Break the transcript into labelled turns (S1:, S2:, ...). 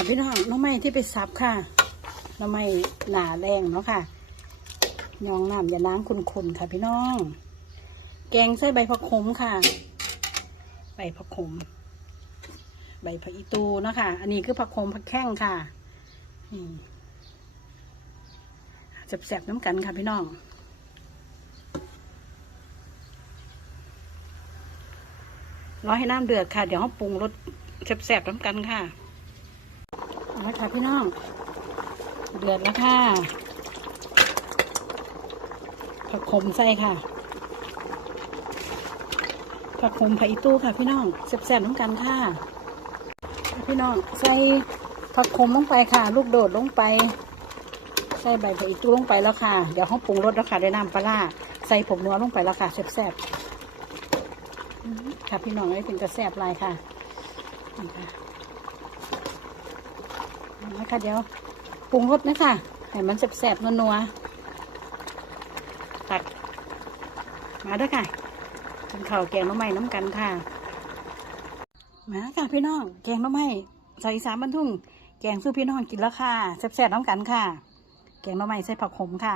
S1: ค่ะพี่น้องน้องไม้ที่ไปซับค่ะน้องไม้หนาแรงเนาะค่ะยองน้ำอย่าล้างคุณๆค่ะพี่น้อง แกงใส่ใบผักขมค่ะ ใบผักขม ใบผักอีตูเนาะค่ะอันนี้คือผักขมผักแข้งค่ะนี่แสบๆน้ำกันค่ะพี่น้องรอให้น้ำเดือดค่ะ เดี๋ยวเขาปรุงรสแสบๆน้ำกันค่ะ เอาละค่ะพี่น้อง เดือดแล้วค่ะ ผักขมใส่ค่ะ ผักขมผักอีตู้ค่ะพี่น้องแสบๆน้ำกันค่ะ พี่น้องใส่ผักขมลงไปค่ะ ลูกโดดลงไป ใส่ใบผักอีตู้ลงไปแล้วค่ะ เดี๋ยวเขาปรุงรสแล้วค่ะด้วยน้ำปลาใส่ผงนัวลงไปแล้วค่ะแสบๆค่ะพี่น้องไอ้เป็นกระแสบลายค่ะ นี่ค่ะเอาละค่ะเดี๋ยวปรุงรสนะคะให้มันแสบๆนัวๆตักมาด้วยค่ะกินข้าวแกงน้ำไม้น้ำกันค่ะ มาค่ะพี่น้องแกงน้ำไม้ใส่สามบรรทุ่ง แกงสู้พี่น้องกินแล้วค่ะแสบๆน้ำกันค่ะ แกงน้ำไม้ใส่ผักขมค่ะ